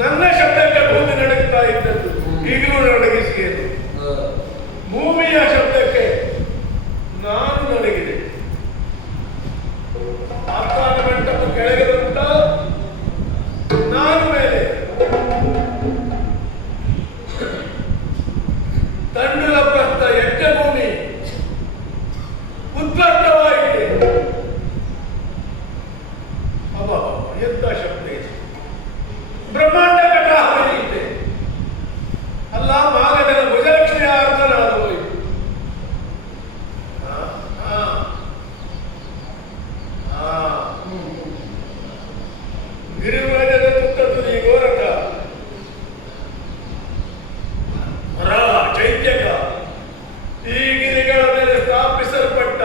ನನ್ನ ಶಬ್ದಕ್ಕೆ ಭೂಮಿ ನಡಗ್ತಾ ಇದ್ದದ್ದು ಈಗಲೂ ನಡಗಿಸಿಯದು. ಭೂಮಿಯ ಶಬ್ದಕ್ಕೆ ನಾನು ನಡಗಿದೆ. ಆಸ್ಥಾನ ಮಂಟಪ ಕೆಳಗೆ ಬಂತ, ನಾನು ಮೇಲೆ. ತಂಡುಲ ಪ್ರಸ್ಥ ಯಜ್ಞಭೂಮಿ ಉದ್ಭತ್ತವಾಗಿದೆ. ಎಂತ ಶಬ್ದ ಇದೆ! ಬ್ರಹ್ಮಾಂಡ ಕಟಾಹರಿಯಿದೆ ಅಲ್ಲ, ಮಾಗದನ ಭುಜಲಕ್ಷ್ಮಿಯ ಅರ್ಥನಾದ ಹೋಯಿತು. ಗಿರಿರಾಜದ ತುತ್ತದ್ದು ಈ ಗೋರಕ ಚೈತ್ಯಕ ಈ ಗಿರಿಗಳ ಮೇಲೆ ಸ್ಥಾಪಿಸಲ್ಪಟ್ಟ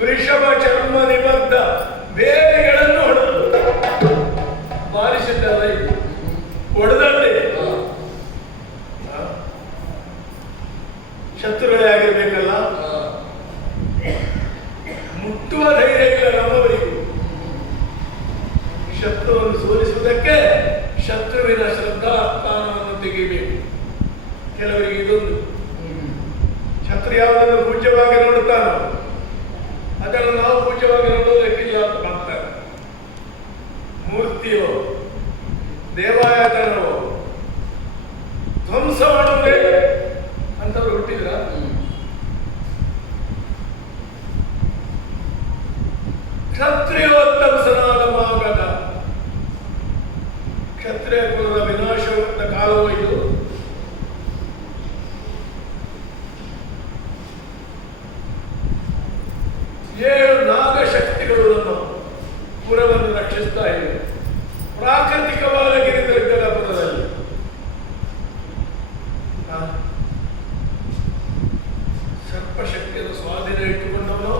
ವೃಷಭ ಚರ್ಮ ನಿಬದ್ಧ ಬೇರೆಗಳನ್ನು ಹೊಡೆದು ಬಾರಿಸಿದ್ದಲ್ಲ, ಇದು ಹೊಡೆದಲ್ಲೇ ಶತ್ರುಗಳೇ ಆಗಿರ್ಬೇಕಲ್ಲ. ಮುಟ್ಟುವ ಧೈರ್ಯ ಇಲ್ಲ ನಮ್ಮವರಿಗೂ. ಶತ್ರುವನ್ನು ಸೋಲಿಸುವುದಕ್ಕೆ ಶತ್ರುವಿನ ಶ್ರದ್ಧಾ ಸ್ಥಾನವನ್ನು ತೆಗೆಯಬೇಕು. ಕೆಲವರಿಗೆ ಇದೊಂದು, ಶತ್ರು ಯಾವುದನ್ನು ಪೂಜ್ಯವಾಗಿ ನೋಡುತ್ತಾನೋ ಅದನ್ನು ನಾವು ಪೂಜ್ಯವಾಗಿ ನೋಡುವುದಕ್ಕಿಲ್ಲ ಅಂತ ಮಾಡ್ತಾರೆ. ಮೂರ್ತಿಯೋ ದೇವಾಯತನವೋ ಧ್ವಂಸ ಮಾಡುವುದೇ ಅಂತವ್ರು ಹುಟ್ಟಿದ್ರ? ಕ್ಷತ್ರಿಯೋತ್ತಂಸನಾದ ಮಾಗದ ಕ್ಷತ್ರಿಯ ಕುಲದ ವಿನಾಶವಾದ ಕಾಲವೋ ಇದು. ಏಳು ನಾಗಶಕ್ತಿಗಳು ನಮ್ಮ ಪುರವನ್ನು ರಕ್ಷಿಸ್ತಾ ಇವೆ. ಪ್ರಾಕೃತಿಕವಾದ ಗಿರಿದುರ್ಗದ ಪುರದಲ್ಲಿ ಸರ್ಪಶಕ್ತಿಯನ್ನು ಸ್ವಾಧೀನ ಇಟ್ಟುಕೊಂಡವನು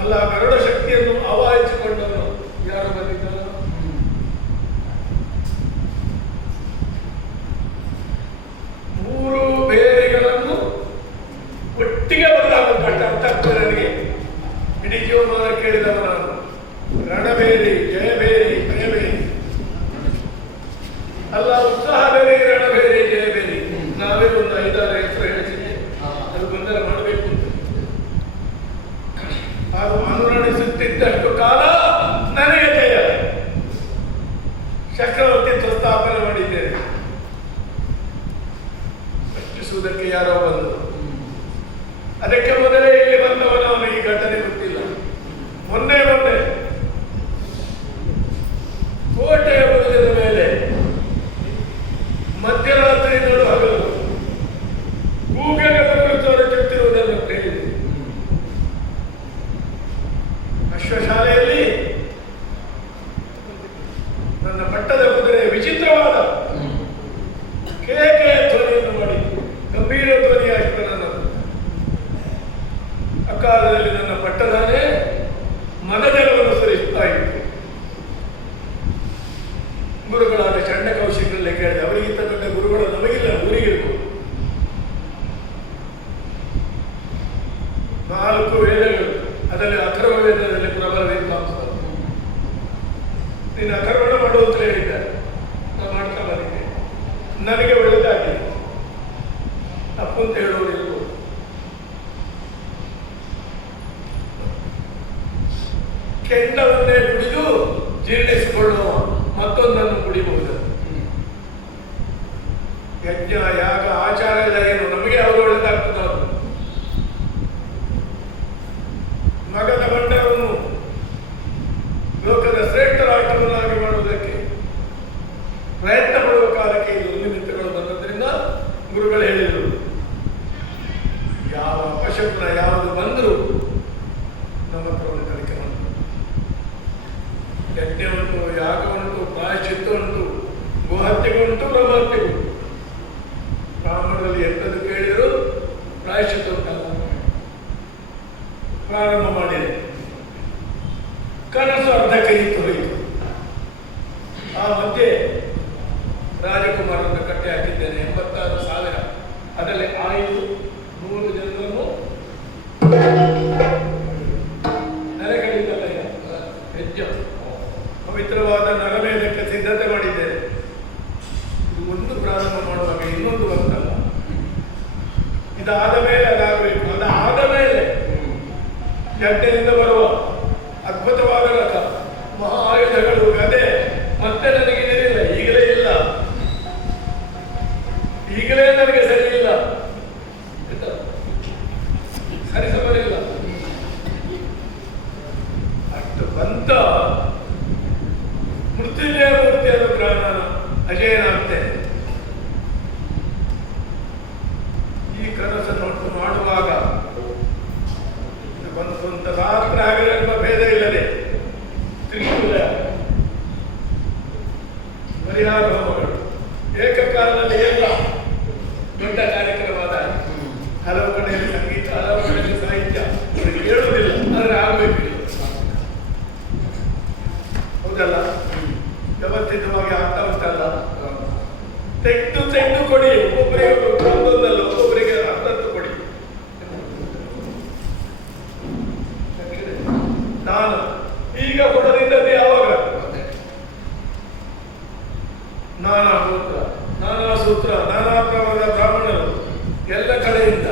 ಅಲ್ಲ, ಗರುಡ ಶಕ್ತಿಯನ್ನು ಆವಾಹಿಸಿಕೊಂಡವನು ಯಾರು ಬಂದಿದ್ದಾನ? ಮೂರು ಬೇರೆಗಳನ್ನು ಒಟ್ಟಿಗೆ ಬದಲಾಗುತ್ತ ಅಂತಃಪುರನಿಗೆ ಇಡೀ ಜೀವಮಾನ ಕೇಳಿದವ ನಾನು. ರಣಬೇರಿ, ಜಯಬೇರಿ, ಭಯಬೇರಿ ಅಲ್ಲ, ಉತ್ಸಾಹ ಬೇರೆ, ರಣಬೇರಿ, ಜಯಬೇರಿ. ನಾವೇ ಒಂದು 5-6 ಹೆಸರು ಹೇಳ್ತೀನಿ, ಅದು ಗೊಂದಲ ಮಾಡಬೇಕು ಅಂತ. ಹಾಗೂ ಅನುರಣಿಸುತ್ತಿದ್ದಷ್ಟು ಕಾಲ ನನಗೆ ಜಯ. ಚಕ್ರವರ್ತಿತ್ವ ಸ್ಥಾಪನೆ ಮಾಡಿದ್ದೇನೆ. ರಕ್ಷಿಸುವುದಕ್ಕೆ ಯಾರೋ ಬಂದರು. ಅದಕ್ಕೆ ಮೊದಲೇ ಇಲ್ಲಿ ಬಂದವನ ಅವನಿಗೆ ಈ ಘಟನೆ ಗೊತ್ತಿಲ್ಲ. ಮೊನ್ನೆ ಕೋಟೆಯ ಬುರುಜದ ಮೇಲೆ ಮಧ್ಯರಾತ್ರಿ ನಡು ಹಗಲು ಗೂಗೆಗಳ ಕುರಿತು ಹೊರಚುತ್ತಿರುವುದನ್ನು ಕೇಳಿದೆ. ಅಶ್ವಶಾಲೆಯಲ್ಲಿ ನನ್ನ ಪಟ್ಟದ ಕುದುರೆ ವಿಚಿತ್ರವಾದ ಕೇಕೆಯ ಧ್ವನಿಯನ್ನು ಮಾಡಿ ಗಂಭೀರ ಧ್ವನಿಯಾಗಿತ್ತು. ನನ್ನದು ಅಕಾಲದಲ್ಲಿ ನನ್ನ ಪಟ್ಟದಾನೆ ಮದಜಲವನ್ನು ಸುರಿಸ್ತಾ ಇತ್ತು. ಗುರುಗಳಾದ ಚಂಡ ಕೌಶಿಕರಲ್ಲೇ ಕೇಳಿದೆ, ಅವರಿಗಿಂತ ದೊಡ್ಡ ಗುರುಗಳು ನಮಗಿಲ್ಲ, ಊರಿಗಿರ್ಬೋದು. 4 ವೇದಗಳು, ಅದರಲ್ಲಿ ಅಥರ್ವ ವೇದದಲ್ಲಿ ಪ್ರಬಲ ವಿದ್ವಾಂಸ. ನೀನು ಅಥರ್ವಣ ಮಾಡು ಅಂತ ಹೇಳಿದ್ದಾರೆ, ನಾನು ಮಾಡ್ತಾ ಬಂದಿದ್ದೆ. ನನಗೆ ಒಳ್ಳೆದಾಗಿ ತಪ್ಪು ಅಂತ ಹೇಳುವುದಿಲ್ಲ. ಕೆಂಡವನ್ನೇ ಕುಡಿದು ಜೀರ್ಣಿಸಿಕೊಳ್ಳುವ ಮತ್ತೊಂದನ್ನು ಕುಡಿಬಹುದು. ಯಜ್ಞ, ಯಾಗ, ಆಚಾರ ಎಲ್ಲ ಏನು ನಮಗೆ ಯಾವುದು ಒಳ್ಳೆದಾಗ್ತದೆ ಅದು. ಮಗದ ಬಂಡವನ್ನು ಲೋಕದ ಶ್ರೇಷ್ಠ ರಾಷ್ಟ್ರವನ್ನಾಗಿ ಮಾಡುವುದಕ್ಕೆ ಪ್ರಯತ್ನ ಪಡುವ ಕಾಲಕ್ಕೆ ಇದು ನಿಮಿತ್ತಗಳು ಬಂದದ್ರಿಂದ ಗುರುಗಳು ಹೇಳಿದರು, ಯಾವ ಅಪಶಕುನ ಯಾವುದು ಬಂದರೂ ನಮ್ಮ ಹತ್ರ ಒಂದು ಕಲಿಕೆ ಬಂತು. ಯಜ್ಞ ಉಂಟು, ಯಾಗ ಉಂಟು, ಪ್ರಾಯಶ್ಚಿತ್ತ ಉಂಟು, ಗೋಹತ್ಯೆಗೆ ಉಂಟು, ಬ್ರಹ್ಮಹತ್ಯೆ ಉಂಟು. ಬ್ರಾಹ್ಮಣರಲ್ಲಿ ಎಂಥದ್ದು ಕೇಳಿದರು ಪ್ರಾಯಶ್ಚಿತ್ತ ಉಂಟಲ್ಲ, ಪ್ರಾರಂಭ ಮಾಡಿದೆ. ಕನಸು ಅರ್ಧ ಕೈಯಿತು ಹೋಯಿತು. ಆ ಮಧ್ಯೆ ರಾಜಕುಮಾರನ್ನು ಕಟ್ಟಿ ಹಾಕಿದ್ದೇನೆ. 86,000. ಅದರಲ್ಲಿ 100 ಜನರನ್ನು ನೆಲೆಗಳಿದ್ದಲ್ಲ, ಹೆಜ್ಜೆ ಪವಿತ್ರವಾದ ನರಮೇಧಕ್ಕೆ ಸಿದ್ಧತೆ ಮಾಡಿದ್ದೇನೆ. ಇದಾದ ಮೇಲೆ ಅದಾಗಬೇಕು. ಅದಾದ ಮೇಲೆ ಯಜ್ಞದಿಂದ ಬರುವ ಅದ್ಭುತವಾದ ರಥ, ಮಹಾ ಆಯುಧಗಳು, ಗದೆ ಮತ್ತೆ ನನಗೆ ಏನಿಲ್ಲ, ಈಗಲೇ ಇಲ್ಲ, ಈಗಲೇ ನನಗೆ ಸರಿ ಇಲ್ಲ, ಸರಿಸಬರಿಲ್ಲ. ಅಷ್ಟು ಬಂತ ಮೃತ್ಯುಂಜಯ ಮೂರ್ತಿ ಅನುಗ್ರಹ ನಾನು ಅಜಯನಾಗ್ತೇನೆ. ಈ ಕನಸನ್ನು ಒಟ್ಟು ಮಾಡುವಾಗ ಒಂದು ರಾತ್ರಿ ಹಗಲೆಂಬ ಭೇದ ಇಲ್ಲದೆ ತ್ರಿಶೂಲ, ಪರಿಹಾರ ಹೋಮಗಳು, ಏಕಕಾಲದಲ್ಲಿ ಎಲ್ಲ ದೊಡ್ಡ ಕಾರ್ಯಕ್ರಮದ ಹಲವು ಕಡೆಯಲ್ಲಿ ಸಂಗೀತ, ಹಲವು ಕಡೆಯಲ್ಲಿ ಸಾಹಿತ್ಯ, ಅವರಿಗೆ ಕೇಳುವುದಿಲ್ಲ, ಆದರೆ ಆಗಬೇಕು. ಹೌದಲ್ಲ, ವ್ಯವಸ್ಥಿತವಾಗಿ ಆಗ್ತಾ ಉಂಟಲ್ಲ. ತೆಗೆದು ತೆಗೆದು ಕೊಡಿ, ಒಬ್ಬೊಬ್ಬರಿಗೆ ಒಂದೊಂದಲ್ಲ, ಒಬ್ಬೊಬ್ಬರಿಗೆ ಅರ್ಧತ್ತು ಕೊಡಿ. ನಾನು ಈಗ ಕೊಡದಿದ್ದದ್ದು ಯಾವಾಗ? ನಾನಾ ಗೋತ್ರ, ನಾನಾ ಸೂತ್ರ, ನಾನಾ ಪ್ರಮಾಣದ ಬ್ರಾಹ್ಮಣರು ಎಲ್ಲ ಕಡೆಯಿಂದ